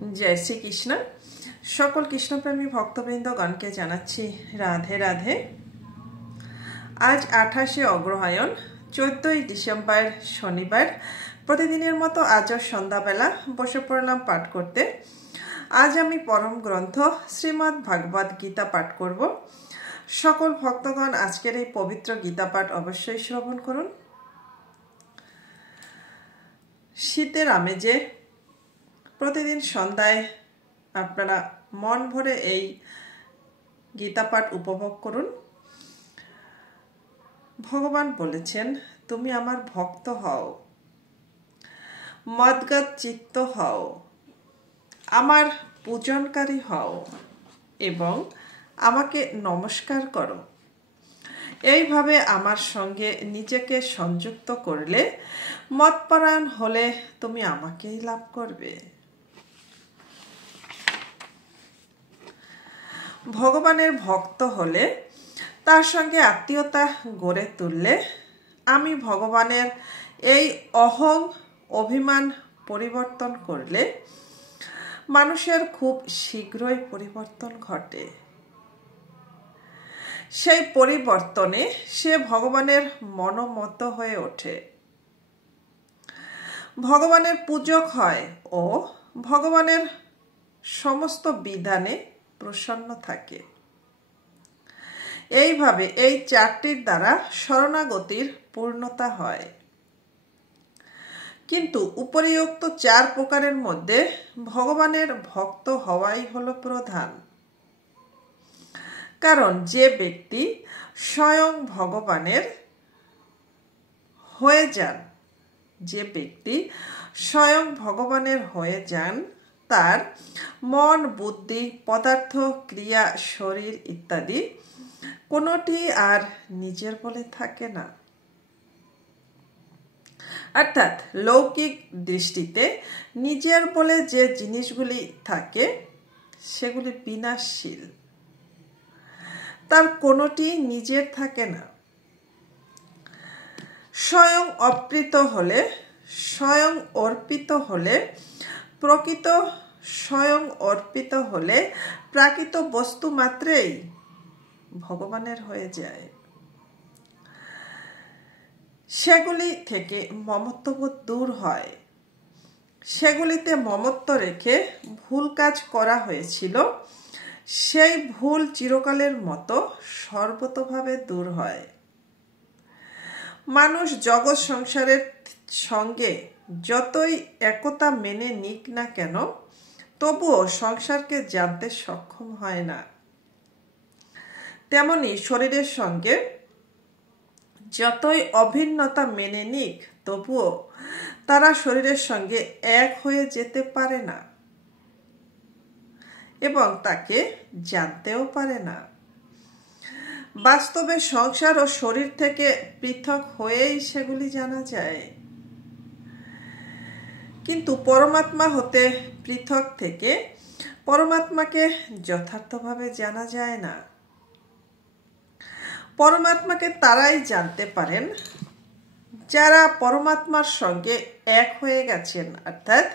जय श्री कृष्ण। सकल कृष्णप्रेमी भक्तबृंदगणके जानाচ্ছি राधे राधे। आज 28 अग्रहायण 14 डिसेम्बर शनिवार। प्रतिदिनेर मतो आज सन्ध्याबेला बसे पड़लाम पाठ करते। आज आमी परम ग्रंथ श्रीमद् भागवत गीता पाठ करब। सकल भक्तगण आजकेर এই पवित्र गीता पाठ अवश्य श्रवण करुन। शीतेर आमेजे प्रतिदिन सन्ध्याय आपनारा मन भरे এই गीता पाठ उपभोग करुन। भगवान बोलेছেন, তুমি আমার ভক্ত হও, মদগত চিত্ত হও, আমার পূজনকারী হও এবং আমাকে নমস্কার করো। এইভাবে আমার সঙ্গে নিজেকে সংযুক্ত করলে, মতপরায়ণ হলে তুমি আমাকেই লাভ করবে। ভগবানের ভক্ত হলে, তার সঙ্গে আত্মীয়তা গড়ে তুললে আমি ভগবানের এই অহং অভিমান পরিবর্তন করলে মানুষের খুব শীঘ্রই পরিবর্তন ঘটে। সেই পরিবর্তনে সে ভগবানের মনোমত হয়ে ওঠে, ভগবানের পূজক হয় ও ভগবানের সমস্ত বিধানে প্রসন্ন থাকে। এইভাবে এই চারটির দ্বারা শরণাগতির পূর্ণতা হয়। কিন্তু উপরিউক্ত চার প্রকারের মধ্যে ভগবানের ভক্ত হওয়াই হলো প্রধান। কারণ যে ব্যক্তি স্বয়ং ভগবানের হয়ে যান, যে ব্যক্তি স্বয়ং ভগবানের হয়ে যান, তার মন, বুদ্ধি, পদার্থ, ক্রিয়া, শরীর ইত্যাদি কোনোটি আর নিজের বলে থাকে না। অর্থাৎ লৌকিক দৃষ্টিতে নিজের বলে যে জিনিসগুলি থাকে সেগুলি বিনাশশীল, তার কোনোটি নিজের থাকে না। স্বয়ং অর্পিত হলে, স্বয়ং অর্পিত হলে, প্রকৃত স্বয়ং অর্পিত হলে প্রাকৃত বস্তু মাত্রেই ভগবানের হয়ে যায়। সেগুলি থেকে মমত্ববোধ দূর হয়। সেগুলিতে মমত্ব রেখে ভুল কাজ করা হয়েছিল, সেই ভুল চিরকালের মতো সর্বতোভাবে দূর হয়। মানুষ জগৎ সংসারের সঙ্গে যতই একতা মেনে নিক না কেন, তবুও সংসারকে জানতে সক্ষম হয় না। তেমনি শরীরের সঙ্গে যতই অভিন্নতা মেনে নিক, তবুও তারা শরীরের সঙ্গে এক হয়ে যেতে পারে না এবং তাকে জানতেও পারে না। বাস্তবে সংসার ও শরীর থেকে পৃথক হয়েই সেগুলি জানা যায়। কিন্তু পরমাত্মা হতে পৃথক থেকে পরমাত্মাকে যথার্থভাবে জানা যায় না। পরমাত্মাকে তারাই জানতে পারেন যারা পরমাত্মার সঙ্গে এক হয়ে গেছেন, অর্থাৎ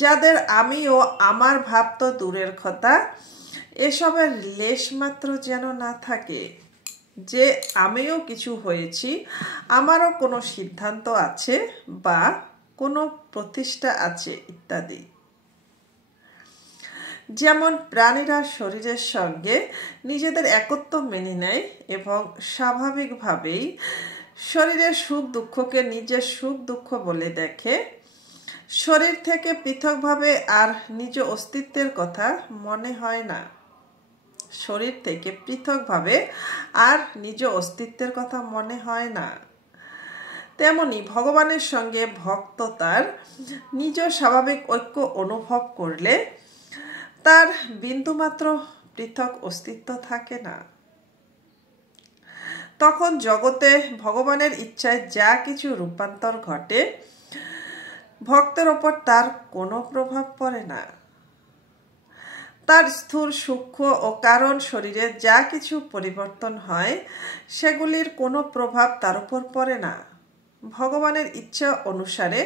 যাদের আমি ও আমার ভাব তো দূরের কথা, এসবের লেশমাত্র যেন না থাকে যে আমিও কিছু হয়েছি, আমারও কোনো সিদ্ধান্ত আছে বা কোনো প্রতিষ্ঠা আছে ইত্যাদি। যেমন প্রাণীরা শরীরের সঙ্গে নিজেদের একত্ব মেনে নেয় এবং স্বাভাবিকভাবেই শরীরের সুখ দুঃখকে নিজের সুখ দুঃখ বলে দেখে, শরীর থেকে পৃথকভাবে আর নিজ অস্তিত্বের কথা মনে হয় না। শরীর থেকে পৃথকভাবে আর নিজ অস্তিত্বের কথা মনে হয় না। তেমনি ভগবানের সঙ্গে ভক্ত তার নিজ স্বাভাবিক ঐক্য অনুভব করলে তার বিন্দুমাত্র পৃথক অস্তিত্ব থাকে না। তখন জগতে ভগবানের ইচ্ছায় যা কিছু রূপান্তর ঘটে, ভক্তের ওপর তার কোনো প্রভাব পড়ে না। তার স্থূল, সূক্ষ্ম ও কারণ শরীরে যা কিছু পরিবর্তন হয়, সেগুলির কোনো প্রভাব তার উপর পড়ে না। ভগবানের ইচ্ছা অনুসারে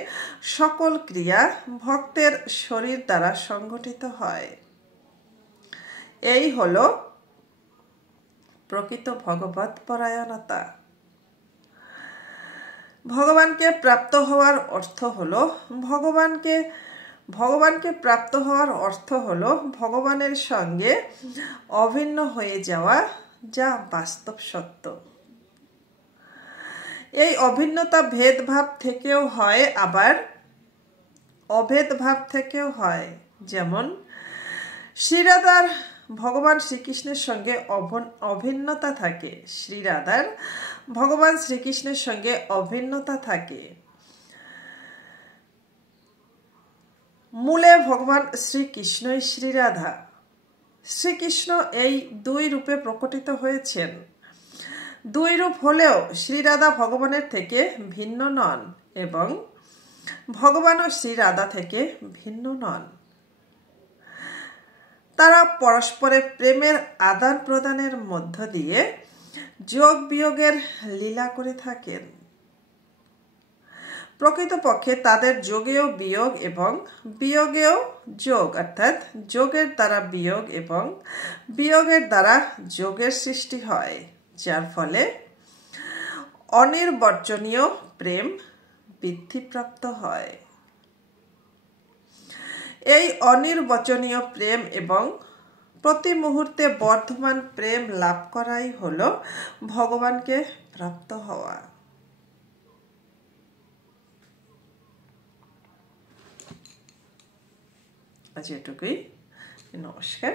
সকল ক্রিয়া ভক্তের শরীর দ্বারা সংগঠিত হয়। এই হলো প্রকৃত ভগবৎ পরায়ণতা। ভগবানকে প্রাপ্ত হওয়ার অর্থ হলো ভগবানকে প্রাপ্ত হওয়ার অর্থ হলো ভগবানের সঙ্গে অভিন্ন হয়ে যাওয়া, যা বাস্তব সত্য। এই অভিন্নতা ভেদভাব থেকেও হয়, আবার অভেদভাব থেকেও হয়। যেমন শ্রীরাধার ভগবান শ্রীকৃষ্ণের সঙ্গে অভিন্নতা থাকে, শ্রীরাধার ভগবান শ্রীকৃষ্ণের সঙ্গে অভিন্নতা থাকে। মূলে ভগবান শ্রীকৃষ্ণই শ্রীরাধা। শ্রীকৃষ্ণ এই দুই রূপে প্রকটিত হয়েছেন। দুই রূপ হলেও শ্রীরাধা ভগবানের থেকে ভিন্ন নন এবং ভগবানও শ্রীরাধা থেকে ভিন্ন নন। তারা পরস্পরের প্রেমের আদান প্রদানের মধ্য দিয়ে যোগ বিয়োগের লীলা করে থাকেন। প্রকৃতপক্ষে তাদের যোগেও বিয়োগ এবং বিয়োগেও যোগ, অর্থাৎ যোগের দ্বারা বিয়োগ এবং বিয়োগের দ্বারা যোগের সৃষ্টি হয়, যার ফলে অনির্বচনীয় প্রেম বৃদ্ধিপ্রাপ্ত হয়। এই অনির্বচনীয় প্রেম এবং প্রতি মুহূর্তে বর্ধমান প্রেম লাভ করাই হলো ভগবানকে প্রাপ্ত হওয়া। আজ এটুকুই। নমস্কার।